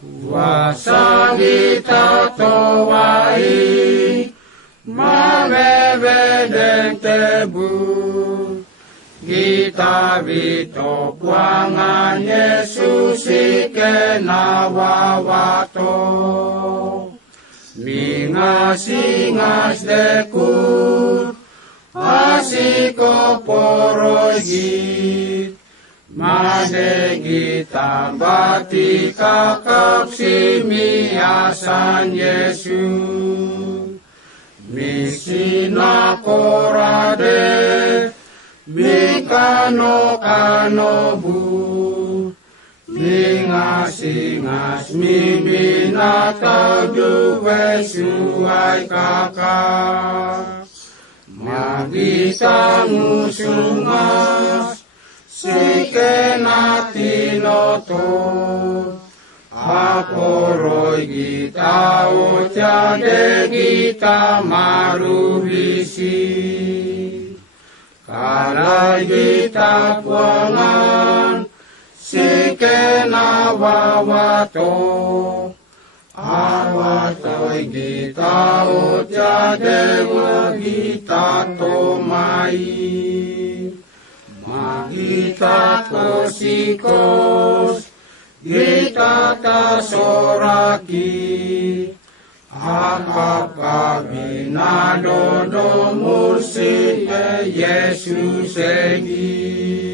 Kuasa kita towai, mawewedeng tebu. Kita bito kuangan Yesus ikenawawato. Mingas-ingas dekut, asiko porogit. Made kita bati kakap simiasan Yesus. Misina korade, mikano-kano bu, mingas-ingas miminatau duwe suai kakak. Magita ngusungas, sikenatinoto, aporoi kita ojade kita marubisi. Kalai kita puangan, sikenawawato, awatoi kita ojade kita tomai. Magita kosikos, kita tasoraki, akap kabinado domursi Yesus egi.